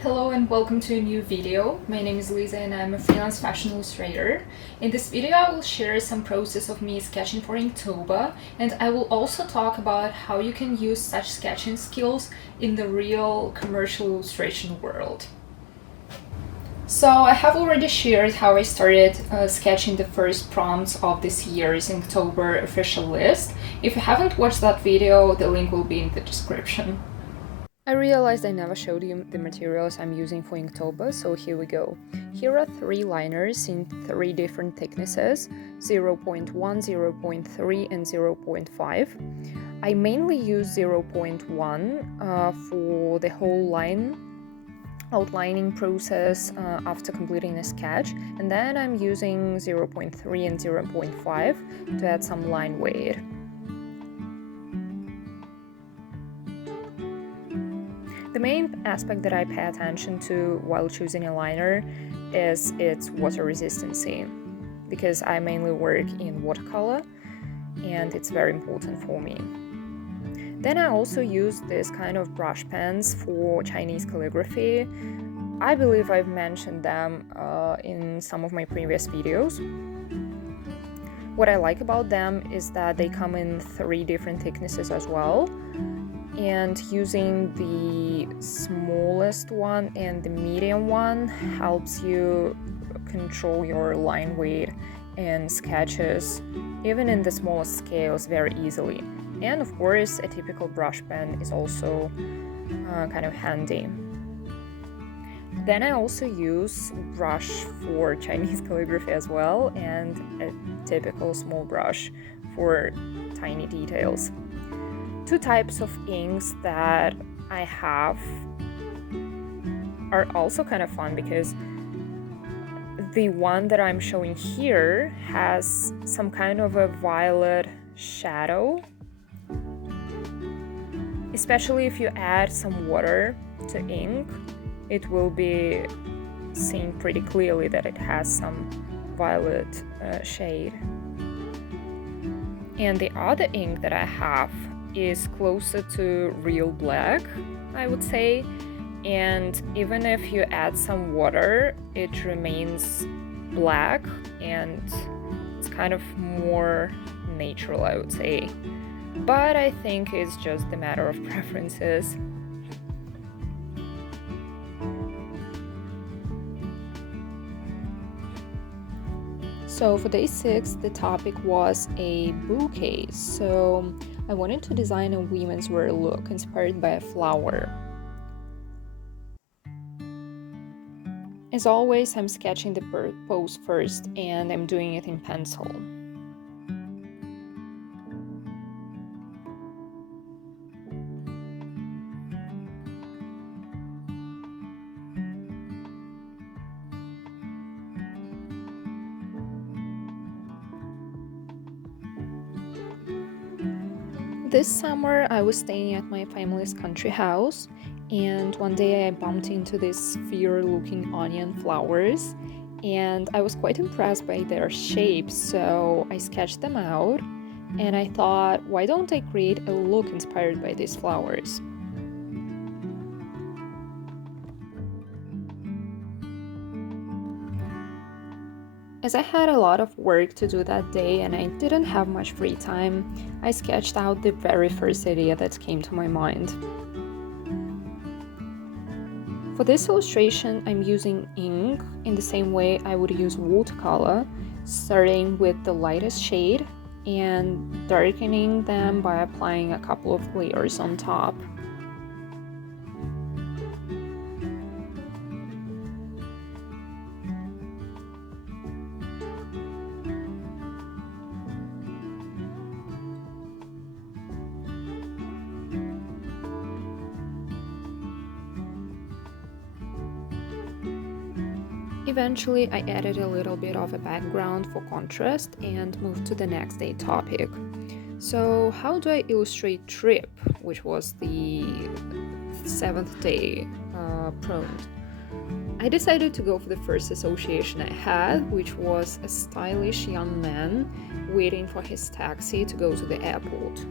Hello and welcome to a new video. My name is Lisa and I'm a freelance fashion illustrator. In this video I will share some process of me sketching for Inktober, and I will also talk about how you can use such sketching skills in the real commercial illustration world. So I have already shared how I started sketching the first prompts of this year's Inktober official list. If you haven't watched that video, the link will be in the description. I realized I never showed you the materials I'm using for Inktober, so here we go. Here are 3 liners in 3 different thicknesses, 0.1, 0.3 and 0.5. I mainly use 0.1 for the whole line outlining process after completing a sketch, and then I'm using 0.3 and 0.5 to add some line weight. The main aspect that I pay attention to while choosing a liner is its water resistancy, because I mainly work in watercolor and it's very important for me. Then I also use this kind of brush pens for Chinese calligraphy. I believe I've mentioned them in some of my previous videos. What I like about them is that they come in 3 different thicknesses as well. And using the smallest one and the medium one helps you control your line weight and sketches, even in the smallest scales, very easily. And of course, a typical brush pen is also kind of handy. Then I also use brush for Chinese calligraphy as well, and a typical small brush for tiny details. 2 types of inks that I have are also kind of fun, because the one that I'm showing here has some kind of a violet shadow, especially if you add some water to ink. It will be seen pretty clearly that it has some violet shade. And the other ink that I have is closer to real black, I would say, and even if you add some water, it remains black and it's kind of more natural, I would say. But I think it's just a matter of preferences. So for day 6, the topic was a bouquet. So I wanted to design a women's wear look inspired by a flower. As always, I'm sketching the pose first, and I'm doing it in pencil. This summer I was staying at my family's country house, and one day I bumped into these sphere-looking onion flowers, and I was quite impressed by their shapes, so I sketched them out, and I thought, why don't I create a look inspired by these flowers? As I had a lot of work to do that day and I didn't have much free time, I sketched out the very first idea that came to my mind. For this illustration, I'm using ink in the same way I would use watercolor, starting with the lightest shade and darkening them by applying a couple of layers on top. Eventually, I added a little bit of a background for contrast and moved to the next day topic. So, how do I illustrate trip, which was the 7th day prompt? I decided to go for the first association I had, which was a stylish young man waiting for his taxi to go to the airport.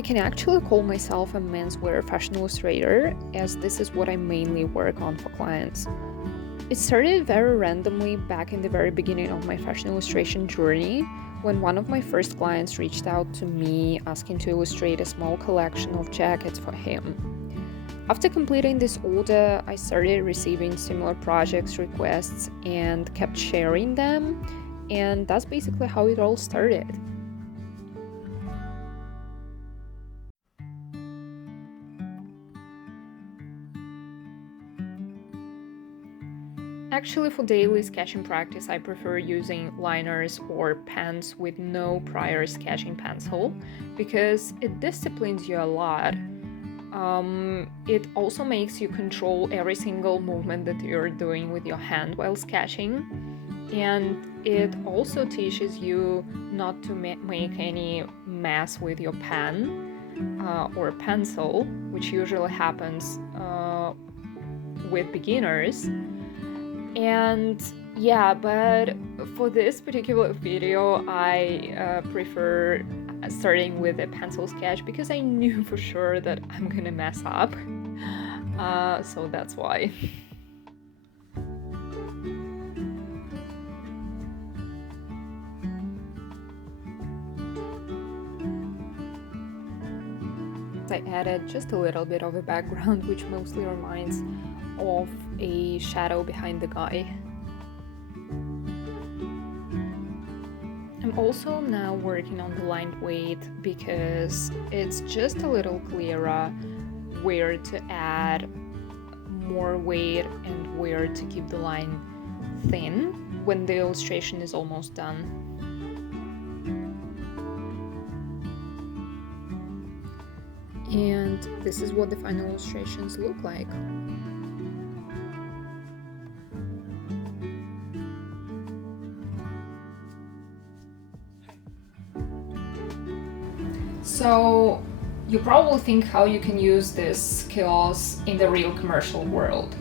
I can actually call myself a menswear fashion illustrator, as this is what I mainly work on for clients. It started very randomly back in the very beginning of my fashion illustration journey, when one of my first clients reached out to me asking to illustrate a small collection of jackets for him. After completing this order, I started receiving similar projects requests and kept sharing them, and that's basically how it all started. Actually, for daily sketching practice, I prefer using liners or pens with no prior sketching pencil because it disciplines you a lot. It also makes you control every single movement that you're doing with your hand while sketching, and it also teaches you not to make any mess with your pen or pencil, which usually happens with beginners. And yeah, but for this particular video, I prefer starting with a pencil sketch because I knew for sure that I'm gonna mess up. So that's why. I added just a little bit of a background, which mostly reminds of a shadow behind the guy. I'm also now working on the line weight because it's just a little clearer where to add more weight and where to keep the line thin when the illustration is almost done. And this is what the final illustrations look like. So you probably think how you can use these skills in the real commercial world.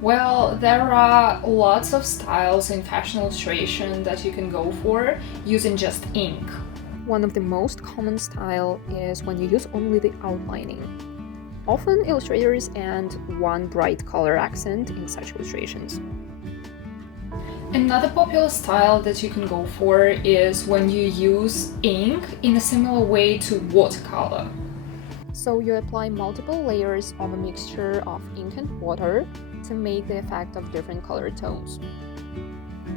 Well, there are lots of styles in fashion illustration that you can go for using just ink. One of the most common style is when you use only the outlining. Often illustrators add one bright color accent in such illustrations. Another popular style that you can go for is when you use ink in a similar way to watercolor. So you apply multiple layers of a mixture of ink and water to make the effect of different color tones.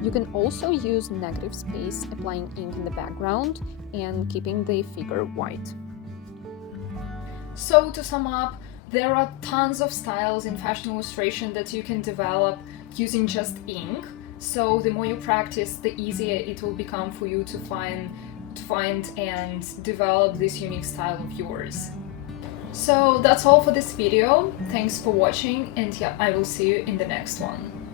You can also use negative space, applying ink in the background and keeping the figure white. So to sum up, there are tons of styles in fashion illustration that you can develop using just ink. So the more you practice, the easier it will become for you to find and develop this unique style of yours. So that's all for this video. Thanks for watching, and yeah, I will see you in the next one.